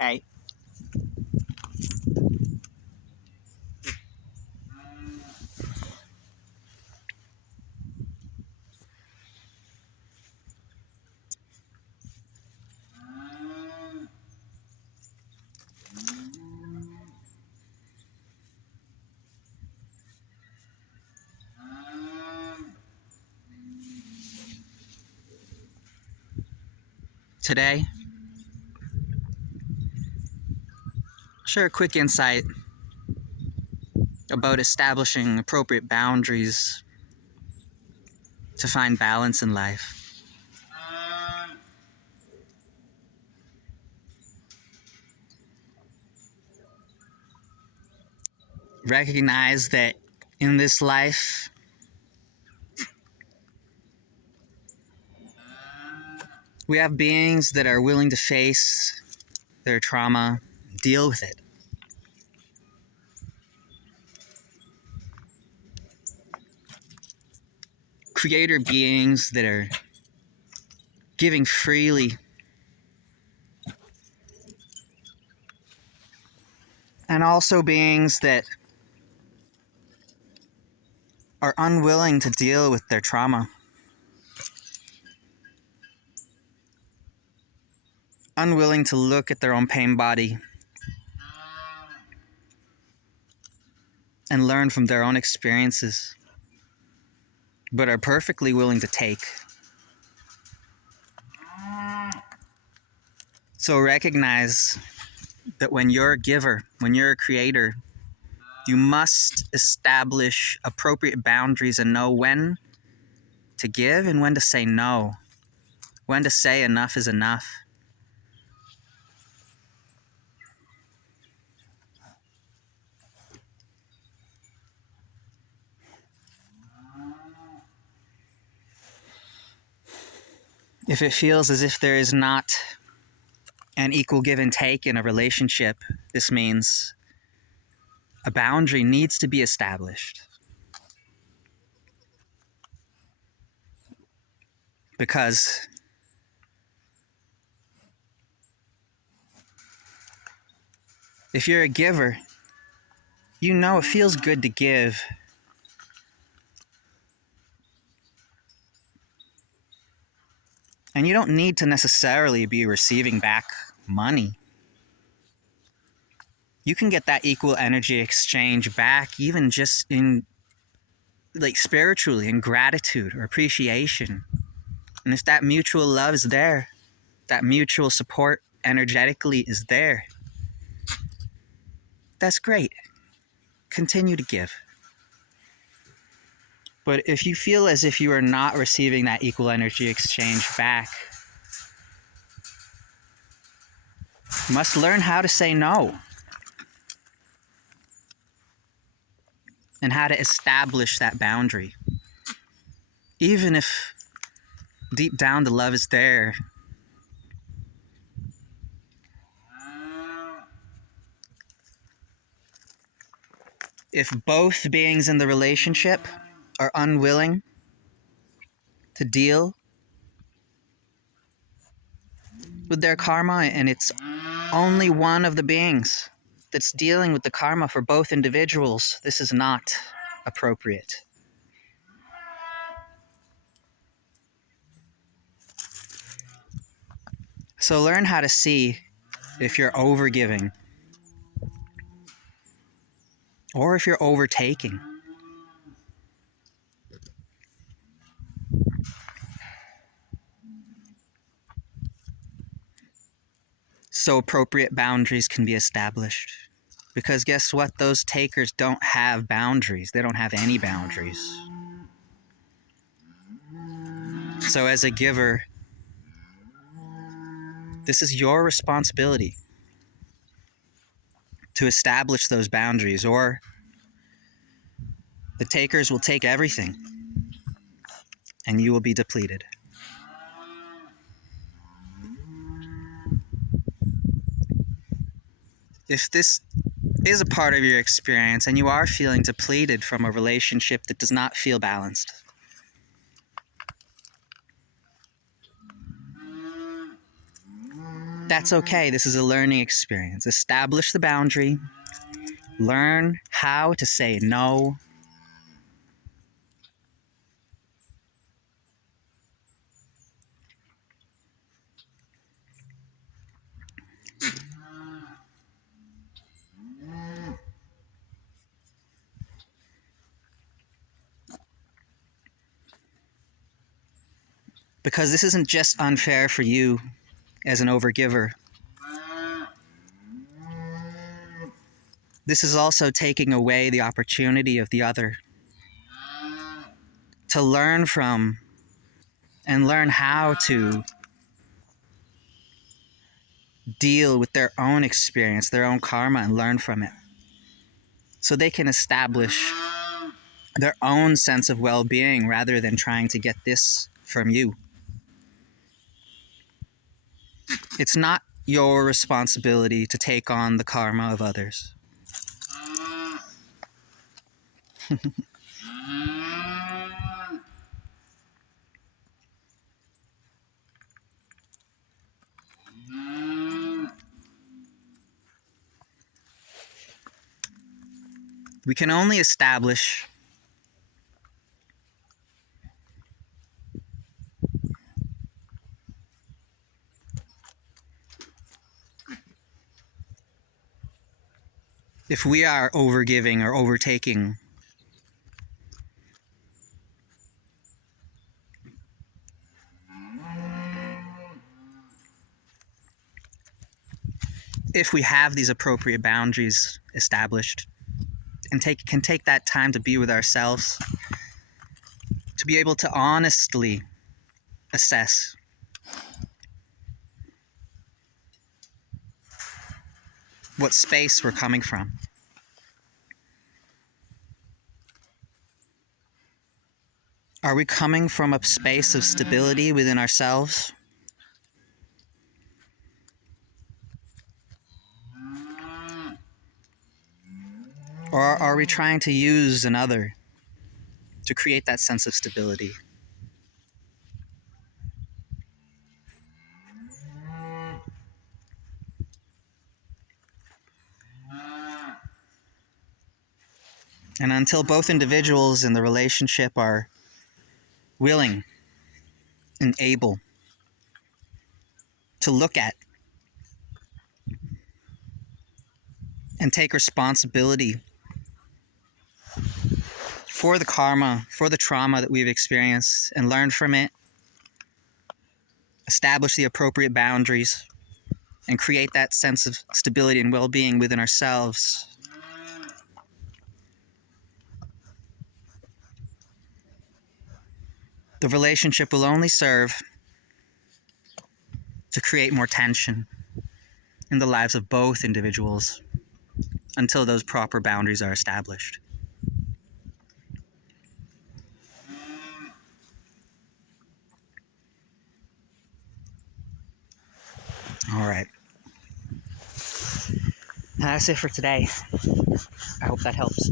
Hey. Today, share a quick insight about establishing appropriate boundaries to find balance in life. Recognize that in this life, we have beings that are willing to face their trauma, deal with it. Creator beings that are giving freely, and also beings that are unwilling to deal with their trauma, unwilling to look at their own pain body and learn from their own experiences, but are perfectly willing to take. So recognize that when you're a giver, when you're a creator, you must establish appropriate boundaries and know when to give and when to say no, when to say enough is enough. If it feels as if there is not an equal give and take in a relationship, this means a boundary needs to be established. Because if you're a giver, you know it feels good to give. And you don't need to necessarily be receiving back money. You can get that equal energy exchange back even just in spiritually, in gratitude or appreciation. And if that mutual love is there, that mutual support energetically is there, that's great. Continue to give. But if you feel as if you are not receiving that equal energy exchange back, you must learn how to say no and how to establish that boundary. Even if deep down the love is there, if both beings in the relationship are unwilling to deal with their karma, and it's only one of the beings that's dealing with the karma for both individuals, this is not appropriate. So learn how to see if you're overgiving or if you're overtaking. So appropriate boundaries can be established. Because guess what? Those takers don't have boundaries. They don't have any boundaries. So as a giver, this is your responsibility to establish those boundaries, or the takers will take everything and you will be depleted. If this is a part of your experience and you are feeling depleted from a relationship that does not feel balanced, That's okay. This is a learning experience. Establish the boundary. Learn how to say no. Because this isn't just unfair for you as an overgiver. This is also taking away the opportunity of the other to learn from and learn how to deal with their own experience, their own karma, and learn from it. So they can establish their own sense of well-being rather than trying to get this from you. It's not your responsibility to take on the karma of others. We can only establish if we are overgiving or overtaking. If we have these appropriate boundaries established and can take that time to be with ourselves, to be able to honestly assess what space we're coming from. Are we coming from a space of stability within ourselves? Or are we trying to use another to create that sense of stability? And until both individuals in the relationship are willing and able to look at and take responsibility for the karma, for the trauma that we've experienced, and learn from it, establish the appropriate boundaries, and create that sense of stability and well-being within ourselves, the relationship will only serve to create more tension in the lives of both individuals until those proper boundaries are established. All right. That's it for today. I hope that helps.